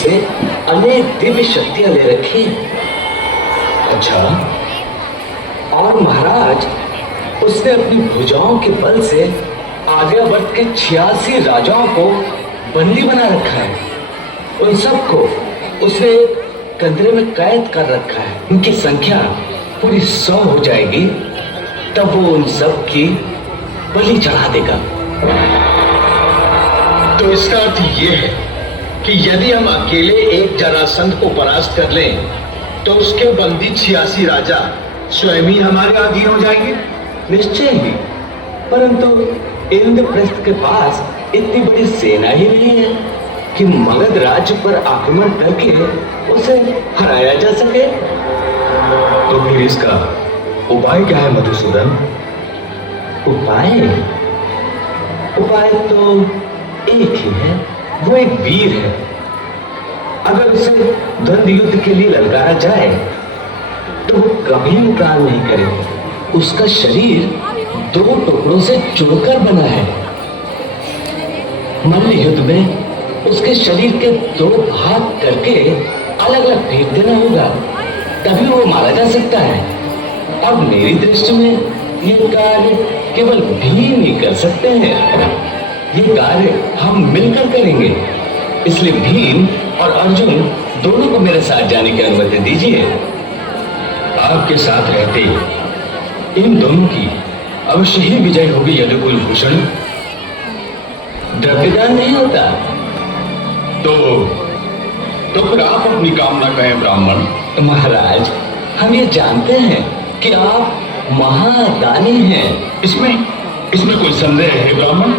से अनेक दिव्य शक्तियां ले रखी। अच्छा, और महाराज उसने अपनी भुजाओं के बल से आर्यावर्त के 86 राजाओं को बंदी बना रखा है। उन सबको उसने एक कंदरे में कैद कर रखा है। उनकी संख्या पूरी 100 हो जाएगी, तब वो उन सब की बलि चढ़ा देगा। तो इसका अर्थ ये है कि यदि हम अकेले एक जरासंध को परास्त कर लें तो उसके बंदी 86 राजा स्वयं ही हमारे अधीन हो जाएंगे। निश्चय ही, परंतु इंद्रप्रस्थ के पास इतनी बड़ी सेना ही नहीं है कि मगध राज्य पर आक्रमण करके उसे हराया जा सके। तो फिर इसका उपाय क्या है मधुसूदन? उपाय तो एक ही है, वो एक वीर है। अगर उसे द्वंद्व युद्ध के लिए ललकारा जाए तो वो कभी इनकार नहीं करेगा। उसका शरीर 2 टुकड़ों से जुड़कर बना है। मल्ल युद्ध में उसके शरीर के 2 भाग करके अलग अलग फेंक देना होगा, तभी वो मारा जा सकता है। और मेरी दृष्टि में ये कार्य केवल भीम ही कर सकते हैं। ये कार्य हम मिलकर करेंगे, इसलिए भीम और अर्जुन दोनों को मेरे साथ जाने की अनुमति दीजिए। आपके साथ रहते इन दोनों की अवश्य ही विजय होगी यदुकुल भूषण। द्रव्यदान नहीं होता। तो फिर आप अपनी कामना कहें ब्राह्मण। महाराज, हम ये जानते हैं कि आप महादानी हैं। इसमें कोई संदेह है ब्राह्मण?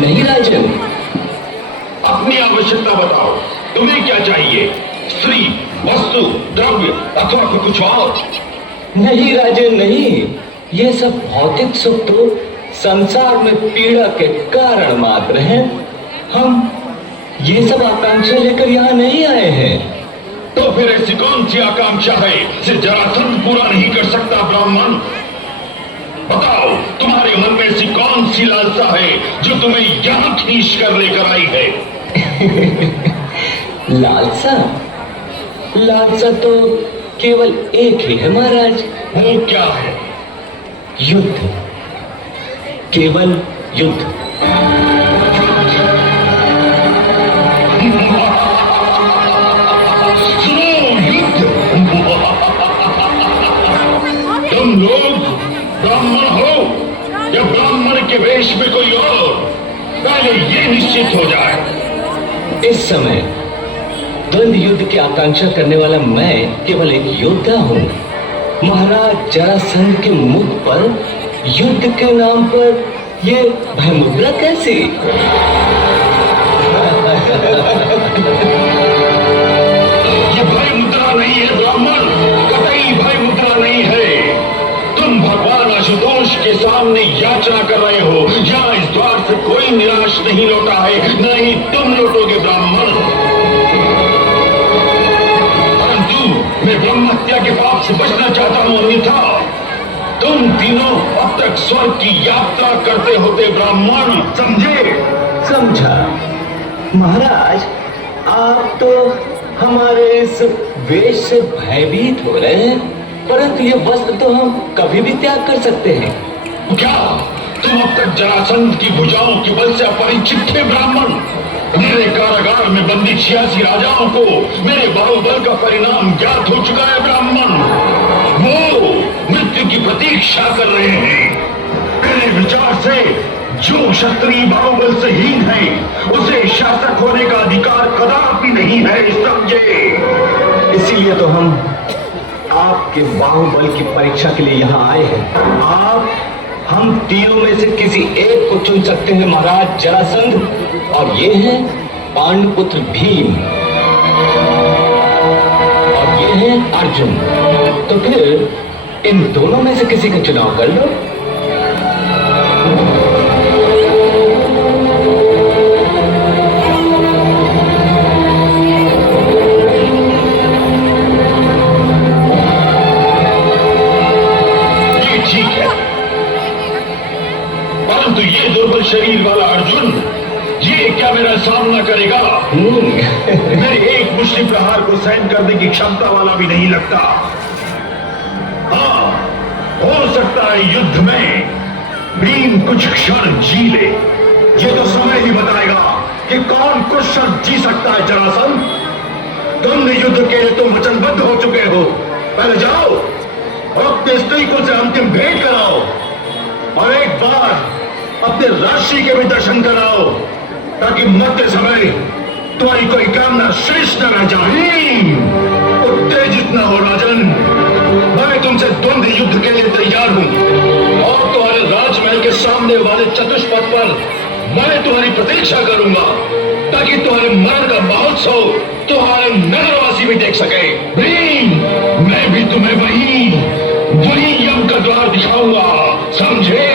नहीं राजन। अपनी आवश्यकता बताओ, तुम्हें क्या चाहिए? स्त्री, वस्तु, द्रव्य अथवा फिर कुछ और? नहीं राजन, नहीं। ये सब भौतिक सुख तो संसार में पीड़ा के कारण मात्र हैं। हम ये सब आकांक्षा लेकर यहाँ नहीं आए हैं। तो फिर ऐसी कौन सी आकांक्षा है जिसे जरासंध पूरा नहीं कर सकता ब्राह्मण? बताओ, तुम्हारे मन में ऐसी कौन सी लालसा है जो तुम्हें यहाँ खींच कर लेकर आई है? लालसा तो केवल एक ही है महाराज। वो क्या है? युद्ध, केवल युद्ध। तुम लोग ब्राह्मण हो या ब्राह्मण के वेश में कोई और, पहले ये निश्चित हो जाए। इस समय द्वंद्व युद्ध की आकांक्षा करने वाला मैं केवल एक योद्धा हूँ। महाराज जरासंध के मुख पर युद्ध के नाम पर ये भय मुद्रा कैसी? ये भय मुद्रा नहीं है ब्राह्मण, कतई भय मुद्रा नहीं है। तुम भगवान आशुतोष के सामने याचना कर रहे हो। यहाँ इस द्वार से कोई निराश नहीं लौटा है, न ही तुम लौटोगे ब्राह्मण। परंतु मैं ब्रह्म हत्या के पाप से बचना चाहता हूँ, अन्यथा तुम तीनों अब तक स्वर्ग की यात्रा करते होते ब्राह्मण, समझे? समझा। महाराज, आप तो हमारे इस वेश से भयभीत हो रहे हैं, परंतु ये वस्त्र तो हम कभी भी त्याग कर सकते हैं। क्या तुम अब तक जरासंध की भुजाओं के बल से अपरिचित थे ब्राह्मण? मेरे कारागार में बंदी 86 राजाओं को मेरे बाहुबल का परिणाम ज्ञात हो चुका है ब्राह्मण। वो मृत्यु की प्रतीक्षा कर रहे हैं। मेरे विचार से जो क्षत्रिय बाहुबल से हीन है उसे शासक होने का अधिकार कदापि नहीं है, समझे? इसीलिए तो हम आपके बाहुबल की परीक्षा के लिए यहाँ आए हैं। आप हम तीनों में से किसी एक को चुन सकते हैं महाराज जरासंध, और ये है पांडुपुत्र भीम, और ये है अर्जुन। तो फिर इन दोनों में से किसी का चुनाव कर लो। परंतु ये दुर्बल शरीर वाला अर्जुन, ये क्या मेरा सामना करेगा? मेरे एक मुष्टि प्रहार को सहन करने की क्षमता वाला भी नहीं लगता। हाँ, हो सकता है युद्ध में भीम कुछ क्षण जी ले। ये तो समय ही बताएगा कि कौन कुछ क्षण जी सकता है। जरासंध, तुमने युद्ध के लिए तुम वचनबद्ध हो चुके हो। पहले जाओ अपने स्त्री कुल से अंतिम भेंट कराओ, और एक बार अपने राशि के भी दर्शन कराओ, ताकि मरते समय तुम्हारी कोई कामना शेष न रह जाए। उत्तेजित न हो राजन, मैं तुमसे द्वंद्व युद्ध के लिए तैयार हूं, और तुम्हारे राजमहल के सामने वाले चतुष्पथ पर मैं तुम्हारी प्रतीक्षा करूंगा, ताकि तुम्हारे मरण का महोत्सव तुम्हारे नगरवासी भी देख सके। भीम, मैं भी तुम्हें वही यम का द्वार दिखाऊंगा, समझे?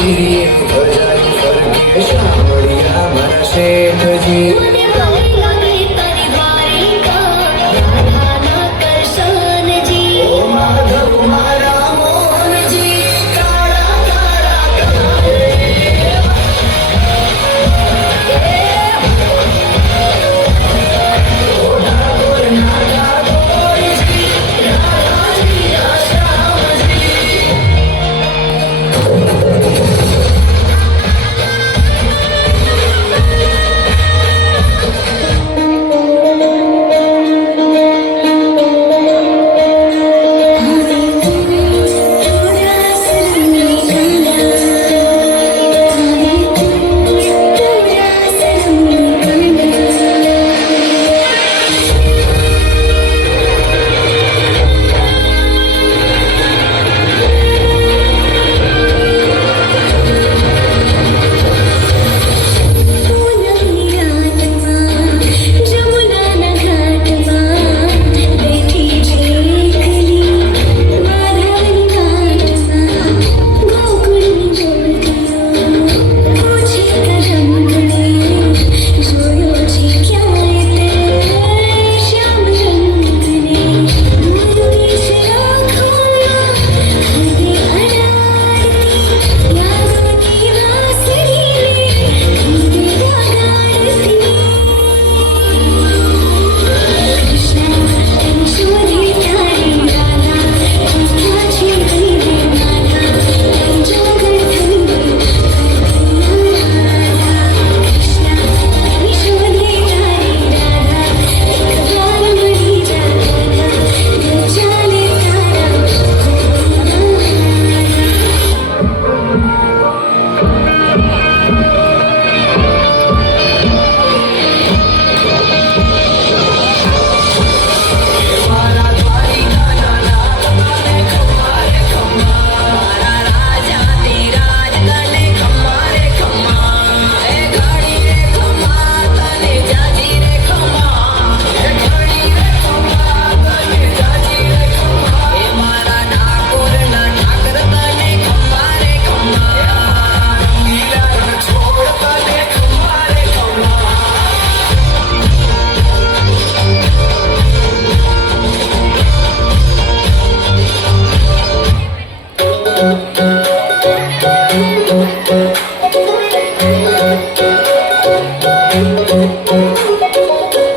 गिरी बजाई फरके शावड़िया मन शेठजी ओ माधव मारा मोहन जी काळा काळा काळे ओ ठाकोर नागा गोरीजी राजाजी आश्रामजी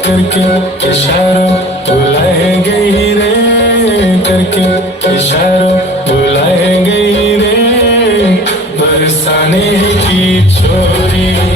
करके इशारा बुलाए गई रे करके इशारा बुलाए गई रे बरसाने की छोरी